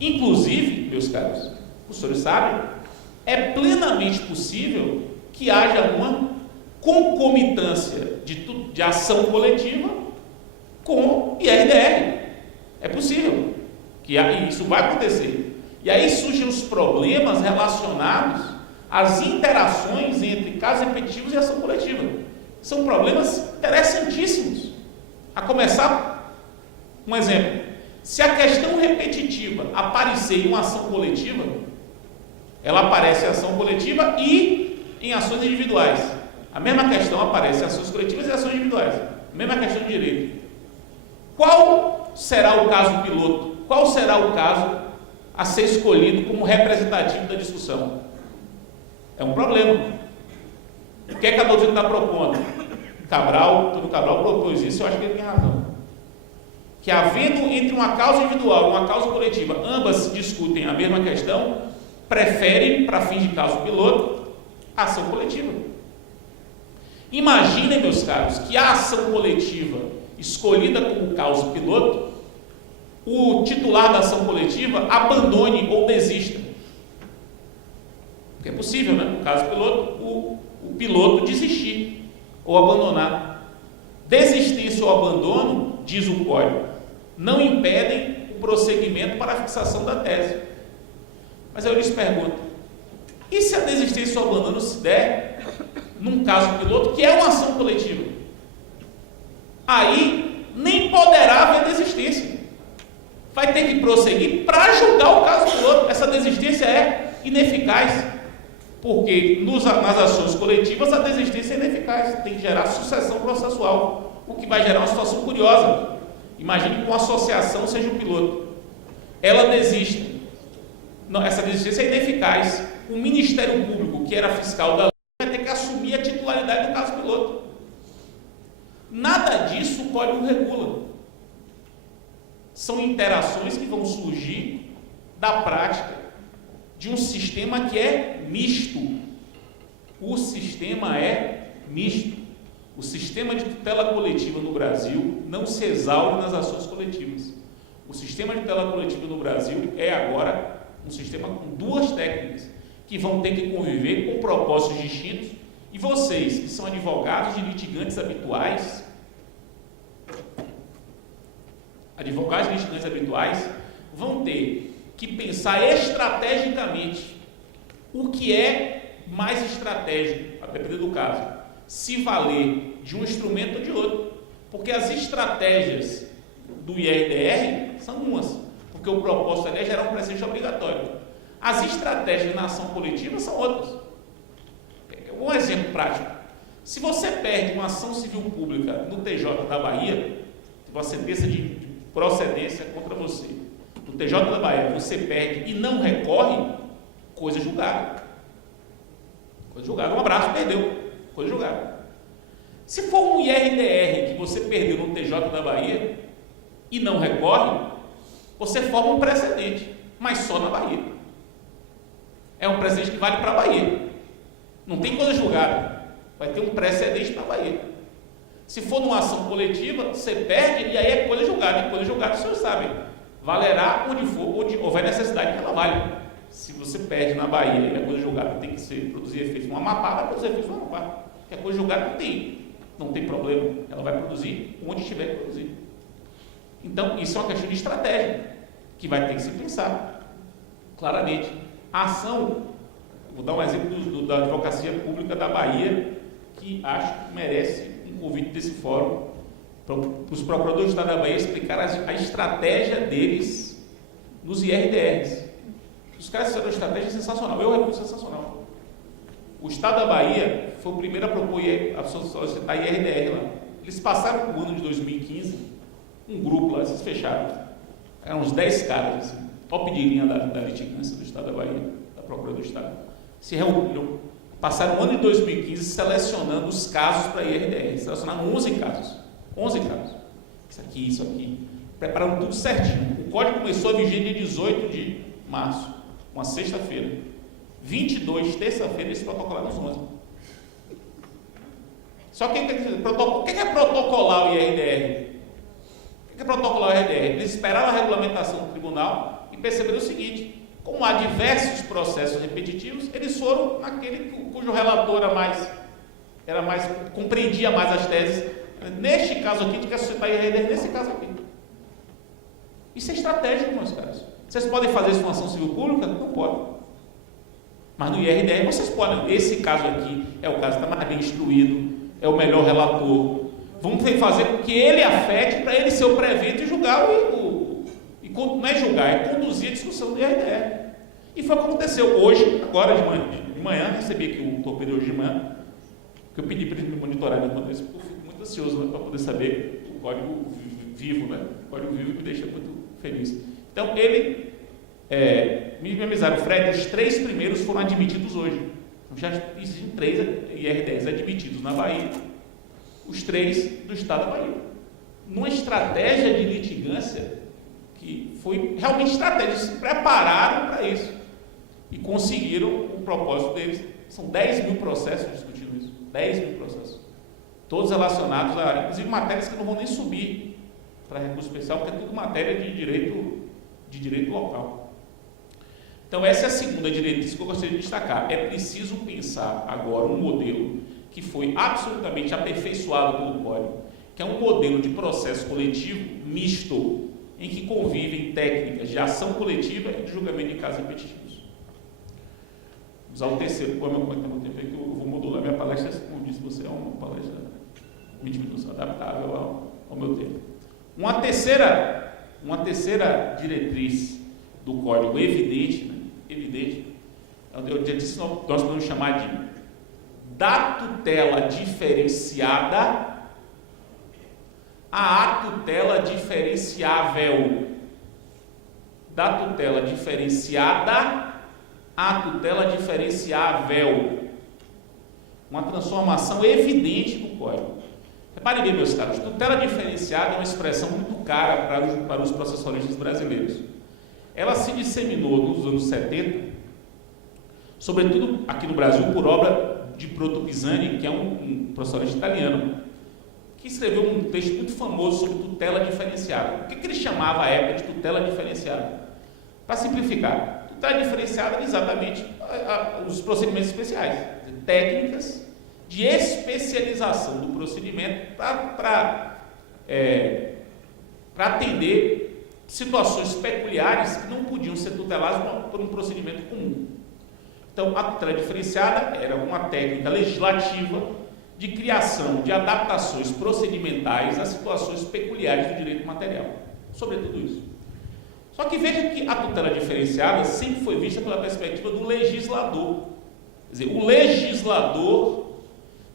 Inclusive, meus caros, os senhores sabem, é plenamente possível que haja uma concomitância de ação coletiva com IRDR. É possível que isso vai acontecer. E aí surgem os problemas relacionados às interações entre casos repetitivos e ação coletiva. São problemas interessantíssimos. A começar, um exemplo. Se a questão repetitiva aparecer em uma ação coletiva, ela aparece em ação coletiva e em ações individuais. A mesma questão aparece em ações coletivas e ações individuais. A mesma questão de direito. Qual será o caso piloto? Qual será o caso a ser escolhido como representativo da discussão? É um problema. O que é que a doutrina está propondo? Antônio Cabral propôs isso, eu acho que ele tem razão. Que havendo entre uma causa individual e uma causa coletiva, ambas discutem a mesma questão, preferem, para fins de caso piloto, a ação coletiva. Imaginem, meus caros, que a ação coletiva escolhida como causa piloto, o titular da ação coletiva abandone ou desista. Porque é possível, né? No caso piloto, o piloto desistir ou abandonar. Desistência ou abandono, diz o código, não impedem o prosseguimento para a fixação da tese. Mas eu lhes pergunto, e se a desistência ou abandono se der num caso piloto, que é uma ação coletiva? Aí nem poderá haver desistência. Vai ter que prosseguir para julgar o caso piloto. Essa desistência é ineficaz, porque nas ações coletivas a desistência é ineficaz, tem que gerar sucessão processual, o que vai gerar uma situação curiosa. Imagine que uma associação seja o piloto, ela desiste, não, essa desistência é ineficaz, o Ministério Público, que era fiscal da lei, vai ter que assumir a titularidade do caso piloto. Nada disso o código regula. São interações que vão surgir da prática de um sistema que é misto. O sistema é misto. O sistema de tutela coletiva no Brasil não se exaure nas ações coletivas. O sistema de tutela coletiva no Brasil é agora um sistema com duas técnicas que vão ter que conviver com propósitos distintos, e vocês, que são advogados de litigantes habituais, vão ter que pensar estrategicamente o que é mais estratégico, a depender do caso, se valer de um instrumento ou de outro, porque as estratégias do IRDR são umas, porque o propósito ali é gerar um precedente obrigatório. As estratégias na ação coletiva são outras. Um exemplo prático: se você perde uma ação civil pública no TJ da Bahia, uma sentença de procedência contra você, no TJ da Bahia, você perde e não recorre, coisa julgada. Coisa julgada, um abraço, perdeu, coisa julgada. Se for um IRDR que você perdeu no TJ da Bahia e não recorre, você forma um precedente, mas só na Bahia. É um precedente que vale para a Bahia. Não tem coisa julgada. Vai ter um precedente na Bahia. Se for numa ação coletiva, você perde e aí é coisa julgada. E coisa julgada, os senhores sabem, valerá onde for, onde houver necessidade que ela vale. Se você perde na Bahia e a coisa julgada tem que produzir efeitos no Amapá, vai produzir efeitos no Amapá. Porque a coisa julgada não tem problema. Ela vai produzir onde tiver que produzir. Então, isso é uma questão de estratégia que vai ter que se pensar claramente. A ação, vou dar um exemplo da Advocacia Pública da Bahia, que acho que merece um convite desse fórum para os procuradores do Estado da Bahia explicar a estratégia deles nos IRDRs. Os caras fizeram uma estratégia sensacional, eu reputo sensacional. O Estado da Bahia foi o primeiro a propor a solicitar IRDR lá. Eles passaram para o ano de 2015, um grupo lá, eles fecharam. Eram uns 10 caras, assim, top de linha da litigância do Estado da Bahia, da Procuradoria do Estado. Se reuniram, passaram o ano de 2015 selecionando os casos para IRDR, selecionaram 11 casos. 11 casos. Isso aqui. Prepararam tudo certinho. O código começou a vigir dia 18 de março, uma sexta-feira. 22, terça-feira, eles protocolaram os 11. Só que o que é protocolar o IRDR? O que é protocolar o IRDR? Eles esperaram a regulamentação do tribunal e perceberam o seguinte: como há diversos processos repetitivos, eles foram naquele cujo relator compreendia mais as teses. Neste caso aqui, a gente quer suscitar IRDR nesse caso aqui. Isso é estratégico, meus caras. Vocês podem fazer isso numa ação civil pública? Não podem. Mas no IRDR vocês podem. Esse caso aqui é o caso que está mais bem instruído, é o melhor relator. Vamos fazer com que ele afete para ele ser o prevento e julgar não é julgar, é conduzir a discussão do IRDR. E foi o que aconteceu hoje, agora de manhã, recebi aqui o torpedo hoje de manhã, que eu pedi para ele me monitorar enquanto isso, porque eu fico muito ansioso, né, para poder saber o código vivo, né? O código vivo me deixa muito feliz. Então, ele me avisaram, Fred, os 3 primeiros foram admitidos hoje. Então, já existem 3 IRDRs admitidos na Bahia, os 3 do Estado da Bahia. Numa estratégia de litigância que foi realmente estratégia, eles se prepararam para isso e conseguiram o propósito deles. São 10 mil processos discutindo isso. 10 mil processos. todos relacionados a, inclusive, matérias que não vão nem subir para recurso especial, porque é tudo matéria de direito local. Então, essa é a segunda diretriz que eu gostaria de destacar. É preciso pensar agora um modelo que foi absolutamente aperfeiçoado pelo Código, que é um modelo de processo coletivo misto, em que convivem técnicas de ação coletiva e de julgamento de casos repetitivos. Vamos ao terceiro, como é que está no tempo aí, que eu vou modular minha palestra, como disse você, é uma palestra 20 minutos, adaptável ao meu tempo. Uma terceira diretriz do Código evidente, eu já disse, nós podemos chamar de da tutela diferenciada à tutela diferenciável. Da tutela diferenciada à tutela diferenciável. Uma transformação evidente do Código. Reparem bem, meus caros, tutela diferenciada é uma expressão muito cara para os processualistas brasileiros. Ela se disseminou nos anos 70, sobretudo aqui no Brasil, por obra de Proto Pisani, que é um processualista italiano, que escreveu um texto muito famoso sobre tutela diferenciada. O que ele chamava à época de tutela diferenciada? Para simplificar, tutela diferenciada é exatamente os procedimentos especiais, técnicas de especialização do procedimento para atender situações peculiares que não podiam ser tuteladas por um procedimento comum. Então, a tutela diferenciada era uma técnica legislativa de criação de adaptações procedimentais às situações peculiares do direito material, sobretudo isso. Só que veja que a tutela diferenciada sempre foi vista pela perspectiva do legislador. Quer dizer, o legislador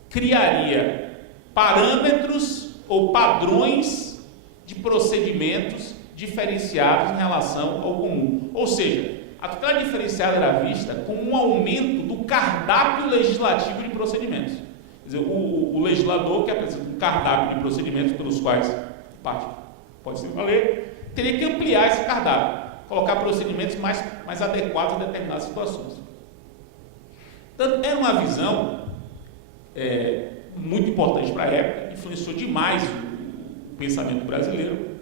criaria parâmetros ou padrões de procedimentos diferenciados em relação ao comum. Ou seja, a tutela diferenciada era vista como um aumento do cardápio legislativo de procedimentos. Quer dizer, o legislador que apresenta um cardápio de procedimentos pelos quais parte pode ser uma lei, teria que ampliar esse cardápio, colocar procedimentos mais adequados a determinadas situações. Então, era uma visão muito importante para a época, influenciou demais o pensamento brasileiro.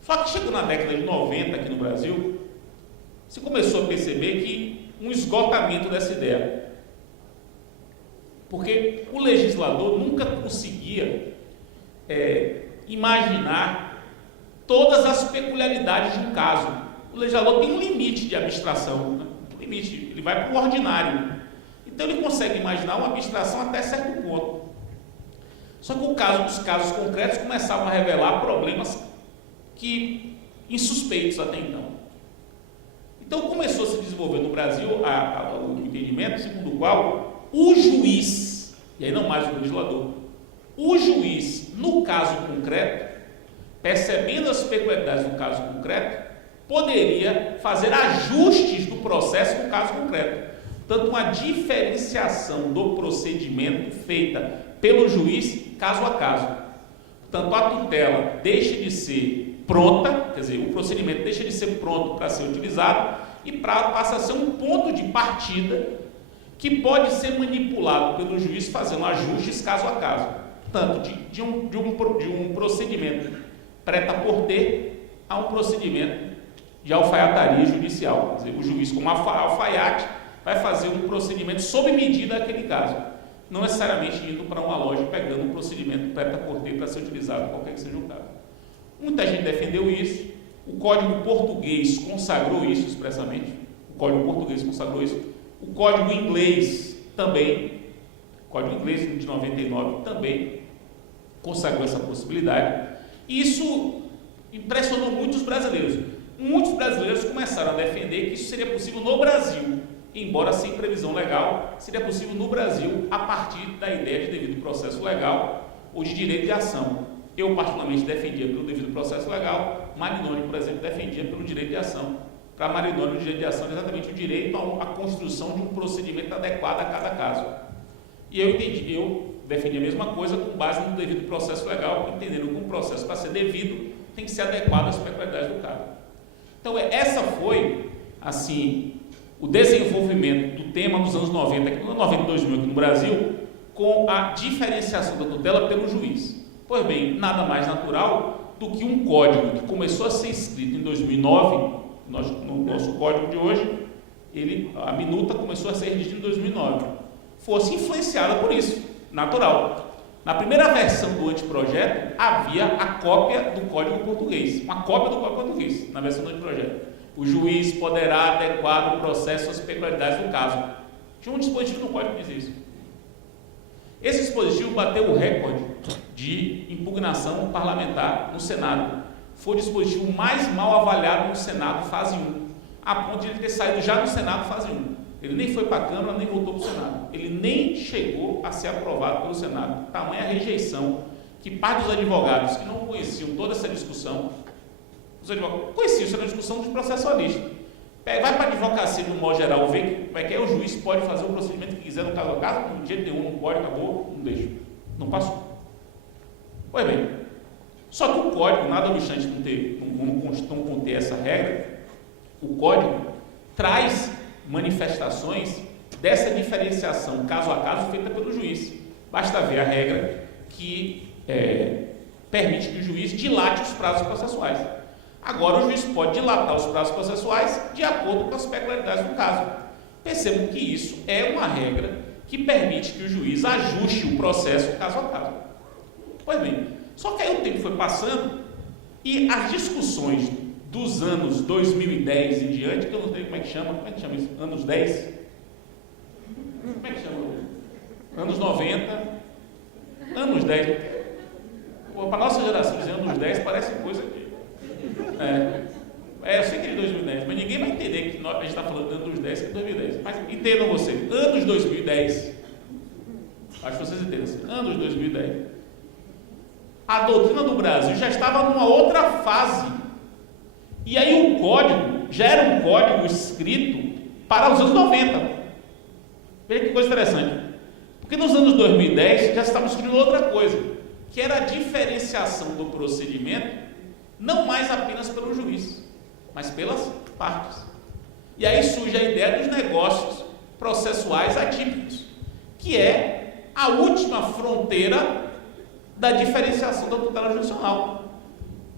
Só que chegando na década de 90 aqui no Brasil, se começou a perceber que um esgotamento dessa ideia. Porque o legislador nunca conseguia imaginar todas as peculiaridades de um caso. O legislador tem um limite de abstração, né? Um limite, ele vai para o ordinário. Então ele consegue imaginar uma abstração até certo ponto. Só que os casos concretos começavam a revelar problemas insuspeitos até então. Então começou a se desenvolver no Brasil o entendimento segundo o qual o juiz, e aí não mais o legislador, o juiz, no caso concreto, percebendo as peculiaridades do caso concreto, poderia fazer ajustes do processo no caso concreto. Portanto, uma diferenciação do procedimento feita pelo juiz caso a caso. Portanto, a tutela deixa de ser pronta, quer dizer, o procedimento deixa de ser pronto para ser utilizado e passa a ser um ponto de partida que pode ser manipulado pelo juiz fazendo ajustes caso a caso, tanto de um procedimento prêt-à-porter a um procedimento de alfaiataria judicial. Quer dizer, o juiz, como alfaiate, vai fazer um procedimento sob medida daquele caso, não necessariamente indo para uma loja pegando um procedimento prêt-à-porter para ser utilizado, qualquer que seja o caso. Muita gente defendeu isso, o Código Português consagrou isso expressamente, o Código Português consagrou isso, o Código Inglês também, o Código Inglês de 99 também consagrou essa possibilidade, e isso impressionou muitos brasileiros. Muitos brasileiros começaram a defender que isso seria possível no Brasil, embora sem previsão legal, seria possível no Brasil a partir da ideia de devido processo legal ou de direito de ação. Eu, particularmente, defendia pelo devido processo legal, Marinoni, por exemplo, defendia pelo direito de ação. Para Marinoni, o direito de ação é exatamente o direito à construção de um procedimento adequado a cada caso. E eu defendia a mesma coisa com base no devido processo legal, entendendo que um processo, para ser devido, tem que ser adequado às peculiaridades do caso. Então, essa foi, assim, o desenvolvimento do tema nos anos 90, aqui no 90 e 2000 aqui no Brasil, com a diferenciação da tutela pelo juiz. Pois bem, nada mais natural do que um código que começou a ser escrito em 2009, no nosso código de hoje, a minuta começou a ser redigida em 2009, fosse influenciada por isso, natural. Na primeira versão do anteprojeto, havia a cópia do Código Português, uma cópia do Código Português, na versão do anteprojeto. O juiz poderá adequar o processo às peculiaridades do caso. Tinha um dispositivo no Código que diz isso. Esse dispositivo bateu o recorde de impugnação parlamentar no Senado. Foi o dispositivo mais mal avaliado no Senado, fase 1, a ponto de ele ter saído já no Senado, fase 1. Ele nem foi para a Câmara, nem voltou para o Senado. Ele nem chegou a ser aprovado pelo Senado. Tamanha rejeição que parte dos advogados que não conheciam toda essa discussão, os advogados conheciam essa discussão dos processualistas. Vai para a advocacia, de um modo geral, ver como é que o juiz pode fazer o procedimento que quiser no caso a caso, no dia tem um, não pode, acabou, não deixa. Não passou. Pois bem, só que o código, nada obstante não conter essa regra, o código traz manifestações dessa diferenciação caso a caso feita pelo juiz. Basta ver a regra que permite que o juiz dilate os prazos processuais. Agora o juiz pode dilatar os prazos processuais de acordo com as peculiaridades do caso. Percebam que isso é uma regra que permite que o juiz ajuste o processo caso a caso. Pois bem, só que aí o tempo foi passando e as discussões dos anos 2010 em diante, que eu não sei como é que chama isso? Anos 10? Como é que chama? Anos 90, anos 10. Para a nossa geração dizer anos 10 parece coisa que... eu sei que é 2010, mas ninguém vai entender que a gente está falando de anos 10 que é 2010. Mas entendam vocês, anos 2010, acho que vocês entendem assim, anos 2010, a doutrina do Brasil já estava numa outra fase. E aí o código já era um código escrito para os anos 90. Veja que coisa interessante. Porque nos anos 2010 já estava escrito outra coisa, que era a diferenciação do procedimento, não mais apenas pelo juiz, mas pelas partes. E aí surge a ideia dos negócios processuais atípicos, que é a última fronteira da diferenciação da tutela judicial.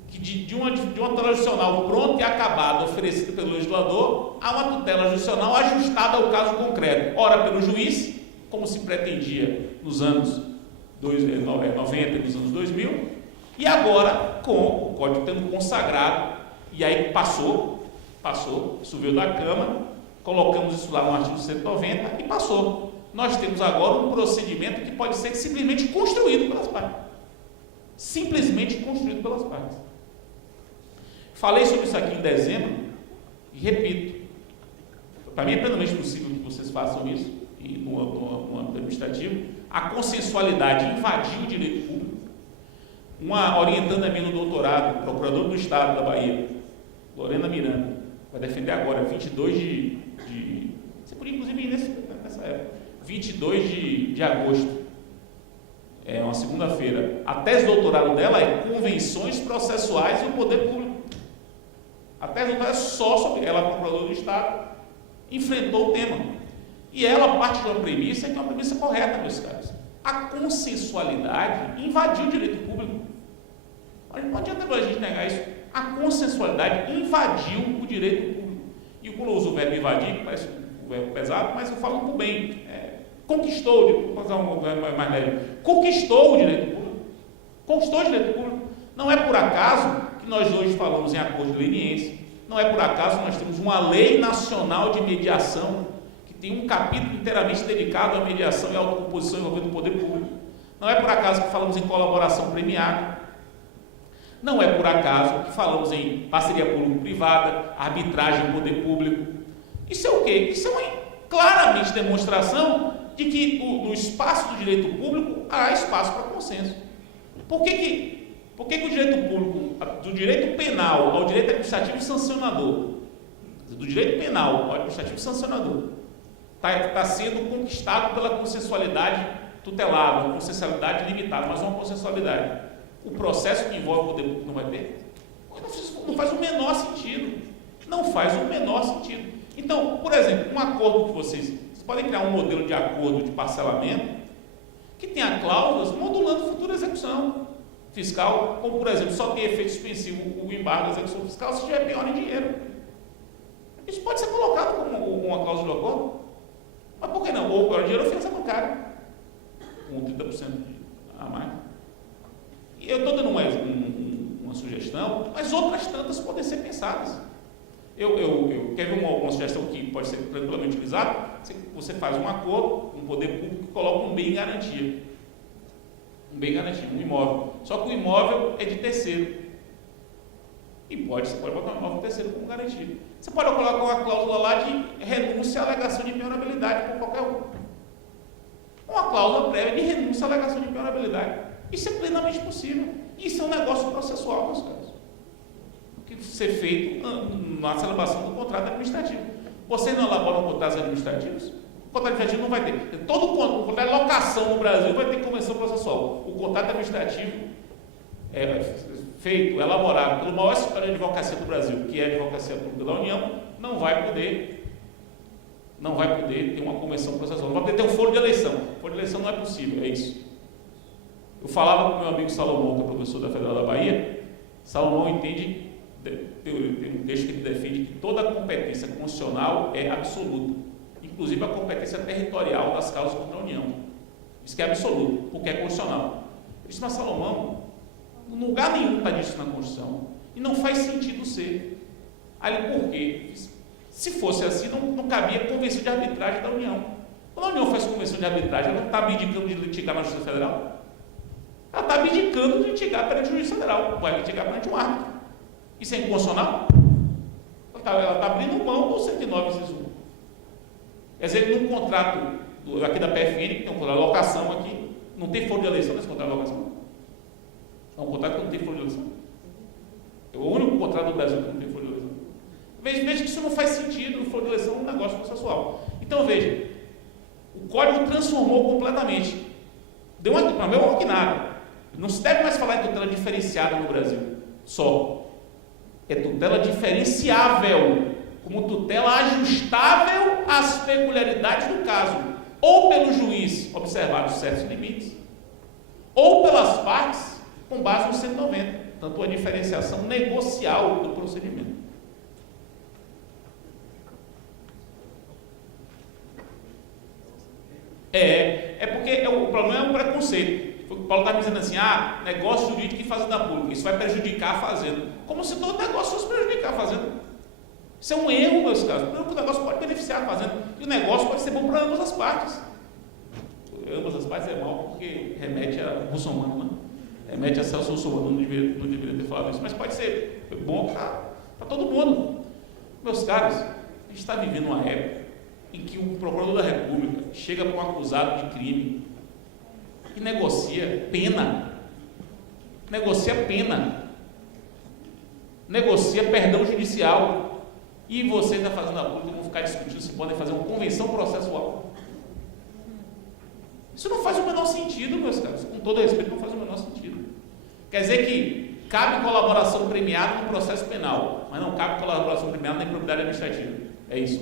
Que de uma tutela judicial pronta e acabada, oferecida pelo legislador, a uma tutela judicial ajustada ao caso concreto, ora pelo juiz, como se pretendia nos anos 90 e nos anos 2000, e agora com o Código tendo consagrado, e aí passou, isso veio da Câmara, colocamos isso lá no artigo 190 e passou. Nós temos agora um procedimento que pode ser simplesmente construído pelas partes. Simplesmente construído pelas partes. Falei sobre isso aqui em dezembro e repito. Para mim é plenamente possível que vocês façam isso e no âmbito administrativo. A consensualidade invadiu o direito público. Uma orientanda minha no doutorado, procurador do Estado da Bahia, Lorena Miranda, vai defender agora, 22 você podia inclusive ir nessa época, 22 de agosto. É uma segunda-feira. A tese de doutorado dela é Convenções Processuais e o Poder Público. A tese de doutorado é só sobre ela, procuradora do Estado, enfrentou o tema. E ela parte de uma premissa que é uma premissa correta, meus caros. A consensualidade invadiu o direito público. Não adianta a gente negar isso. A consensualidade invadiu o direito público. E quando eu uso o verbo invadir, que parece um verbo pesado, mas eu falo por bem. Conquistou, vou fazer um verbo mais leve. Conquistou o direito público. Conquistou o direito público. Não é por acaso que nós hoje falamos em acordo de leniência. Não é por acaso que nós temos uma lei nacional de mediação que tem um capítulo inteiramente dedicado à mediação e à autocomposição envolvendo o poder público. Não é por acaso que falamos em colaboração premiada. Não é por acaso que falamos em parceria público-privada, arbitragem do poder público. Isso é o quê? Isso é uma claramente demonstração de que no espaço do direito público há espaço para consenso. Por que o direito público, do direito penal ao direito administrativo sancionador, do direito penal ao administrativo sancionador, está sendo conquistado pela consensualidade tutelada, uma consensualidade limitada, mas uma consensualidade. O processo que envolve o poder público não vai ter? Não faz o menor sentido. Não faz o menor sentido. Então, por exemplo, um acordo que vocês podem criar um modelo de acordo de parcelamento que tenha cláusulas modulando futura execução fiscal, como, por exemplo, só tem efeito suspensivo o embargo da execução fiscal se tiver pior em dinheiro. Isso pode ser colocado como uma cláusula de acordo. Mas por que não? Ou pior em dinheiro ou fiança bancária, com 30% a mais. E eu estou dando uma sugestão, mas outras tantas podem ser pensadas. Eu quero uma sugestão que pode ser tranquilamente utilizada. Você faz um acordo com o poder público que coloca um bem em garantia. Um bem em garantia, um imóvel. Só que o imóvel é de terceiro. E você pode botar um imóvel de terceiro como garantia. Você pode colocar uma cláusula lá de renúncia à alegação de penhorabilidade por qualquer um. Uma cláusula prévia de renúncia à alegação de penhorabilidade. Isso é plenamente possível. Isso é um negócio processual, meus caros. Que ser feito na celebração do contrato administrativo. Vocês não elaboram contratos administrativos? O contrato administrativo não vai ter. Todo o contrato de locação no Brasil vai ter convenção processual. O contrato administrativo é feito, elaborado pelo maior escritório de advocacia do Brasil, que é a Advocacia Pública da União, não vai poder ter uma convenção processual. Não vai poder ter um foro de eleição. Foro de eleição não é possível, é isso. Eu falava com o meu amigo Salomão, que é professor da Federal da Bahia. Salomão entende, tem um texto que ele defende que toda a competência constitucional é absoluta, inclusive a competência territorial das causas contra a União. Isso que é absoluto, porque é constitucional. Isso, mas Salomão, em lugar nenhum está disso na Constituição, e não faz sentido ser. Aí por quê? Se fosse assim, não cabia convenção de arbitragem da União. Quando a União faz convenção de arbitragem, ela não está abdicando de litigar na Justiça Federal? Ela está abdicando de litigar perante a Justiça Federal, vai litigar perante um árbitro. Isso é inconstitucional? Ela está abrindo mão do 109, inciso 1. Quer dizer, num contrato aqui da PFN, que tem um contrato de locação aqui, não tem foro de eleição nesse contrato de locação? É um contrato que não tem foro de eleição. É o único contrato do Brasil que não tem foro de eleição. Veja que isso não faz sentido, o foro de eleição é um negócio processual. Então veja, o código transformou completamente. Deu uma guinada. Não se deve mais falar em tutela diferenciada no Brasil, só. É tutela diferenciável, como tutela ajustável às peculiaridades do caso, ou pelo juiz, observados certos limites, ou pelas partes, com base no 190, tanto a diferenciação negocial do procedimento. É porque o problema é um preconceito. O Paulo está me dizendo assim, negócio jurídico e fazenda pública, isso vai prejudicar a fazenda. Como se todo negócio fosse prejudicar a fazenda. Isso é um erro, meus caros. O negócio pode beneficiar a fazenda, e o negócio pode ser bom para ambas as partes. Ambas as partes é mal, porque remete a Russomano, né? Remete a Celso Russomano, não deveria ter falado isso, mas pode ser bom para todo mundo. Meus caros, a gente está vivendo uma época em que o procurador da República chega para um acusado de crime e negocia pena, negocia perdão judicial, e vocês da Fazenda Pública vão ficar discutindo se podem fazer uma convenção processual. Isso não faz o menor sentido, meus caros, com todo respeito, não faz o menor sentido. Quer dizer que cabe colaboração premiada no processo penal, mas não cabe colaboração premiada na improbidade administrativa. É isso.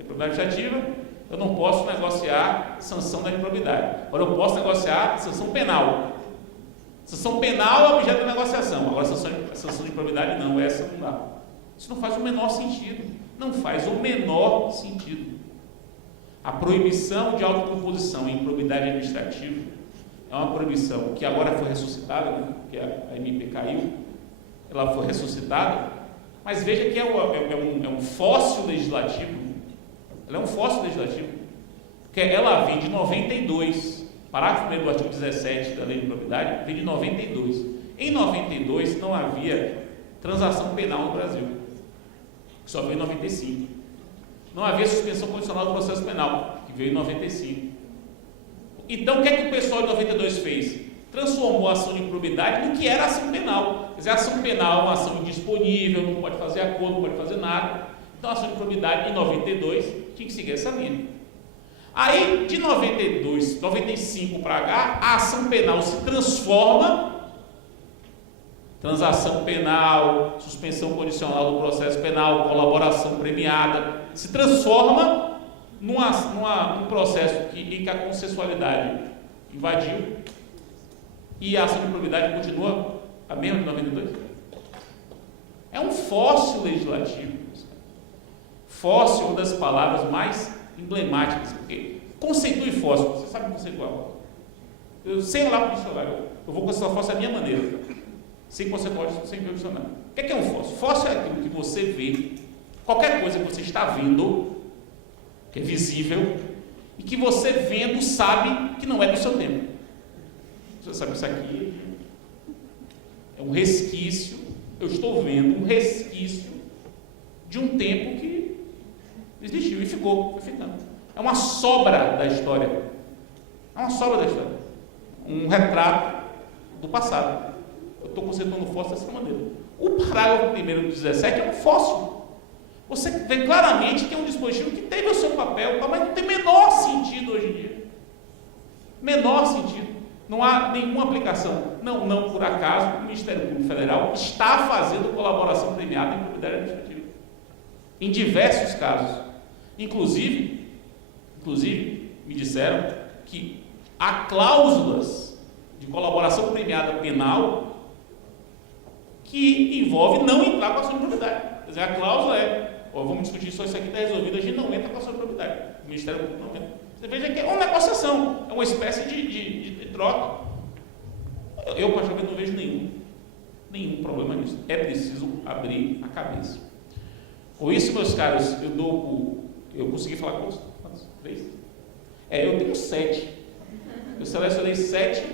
Improbidade administrativa, eu não posso negociar sanção da improbidade. Agora eu posso negociar sanção penal. Sanção penal é objeto da negociação. Agora sanção de improbidade não, essa não dá. Isso não faz o menor sentido. Não faz o menor sentido. A proibição de autocomposição em improbidade administrativa é uma proibição que agora foi ressuscitada, né? Porque a MP caiu, ela foi ressuscitada, mas veja que é um fóssil legislativo. Ela é um fóssil legislativo, porque ela vem de 92, parágrafo 1º do artigo 17 da Lei de Improbidade, vem de 92. Em 92 não havia transação penal no Brasil, só veio em 95. Não havia suspensão condicional do processo penal, que veio em 95. Então o que é que o pessoal de 92 fez? Transformou a ação de improbidade no que era ação penal. Quer dizer, a ação penal é uma ação indisponível, não pode fazer acordo, não pode fazer nada. Então a ação de improbidade em 92 tinha que seguir essa linha. Aí de 95 para cá, a ação penal se transforma, transação penal, suspensão condicional do processo penal, colaboração premiada, se transforma num processo em que a consensualidade invadiu, e a ação de improbidade continua a mesma de 92. É um fóssil legislativo. Fóssil é uma das palavras mais emblemáticas, porque conceitue fóssil, você sabe conceituar. Eu sei lá para o dicionário, eu vou conceituar fóssil da minha maneira, sem conceituar, sem ver o dicionário. O que é um fóssil? Fóssil é aquilo que você vê, qualquer coisa que você está vendo, que é visível, e que você vendo sabe que não é do seu tempo. Você sabe, isso aqui é um resquício, eu estou vendo um resquício de um tempo que existiu e ficou, foi ficando. É uma sobra da história. É uma sobra da história. Um retrato do passado. Eu estou conceituando o fóssil dessa maneira. O parágrafo 1º do 17 é um fóssil. Você vê claramente que é um dispositivo que teve o seu papel, mas não tem menor sentido hoje em dia. Menor sentido. Não há nenhuma aplicação. Não por acaso, o Ministério Público Federal está fazendo colaboração premiada em improbidade administrativa. Em diversos casos. Inclusive, me disseram que há cláusulas de colaboração premiada penal que envolve não entrar com a ação de improbidade. Quer dizer, a cláusula é, vamos discutir só isso aqui, está resolvido, a gente não entra com a ação de improbidade. O Ministério Público não entra. Você veja que é uma negociação, é uma espécie de troca. Eu, particularmente, não vejo nenhum problema nisso. É preciso abrir a cabeça. Com isso, meus caros, eu consegui falar quantos? 3? Eu tenho 7. Eu selecionei 7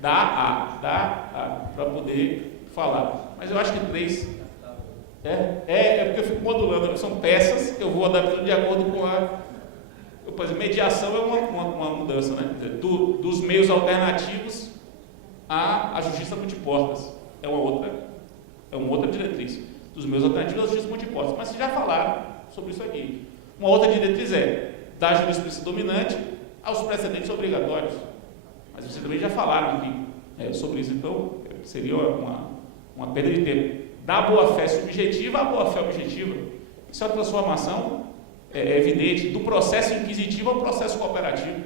para poder falar. Mas eu acho que 3. É porque eu fico modulando. São peças que eu vou adaptando de acordo com a. Por exemplo, mediação é uma mudança, né? Dos meios alternativos à justiça multiportas. É uma outra diretriz. Dos meios alternativos à justiça multiportas. Mas vocês já falaram sobre isso aqui. Uma outra diretriz é da jurisprudência dominante aos precedentes obrigatórios. Mas vocês também já falaram aqui sobre isso. Então, seria uma perda de tempo. Da boa-fé subjetiva à boa-fé objetiva. Isso é uma transformação evidente do processo inquisitivo ao processo cooperativo.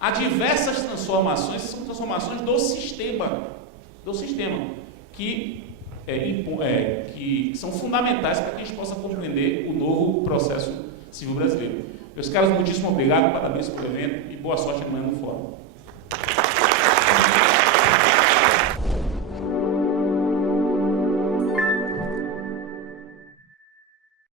Há diversas transformações, são transformações do sistema que são fundamentais para que a gente possa compreender o novo processo civil brasileiro. Meus caros, muitíssimo obrigado, parabéns pelo evento e boa sorte amanhã no fórum.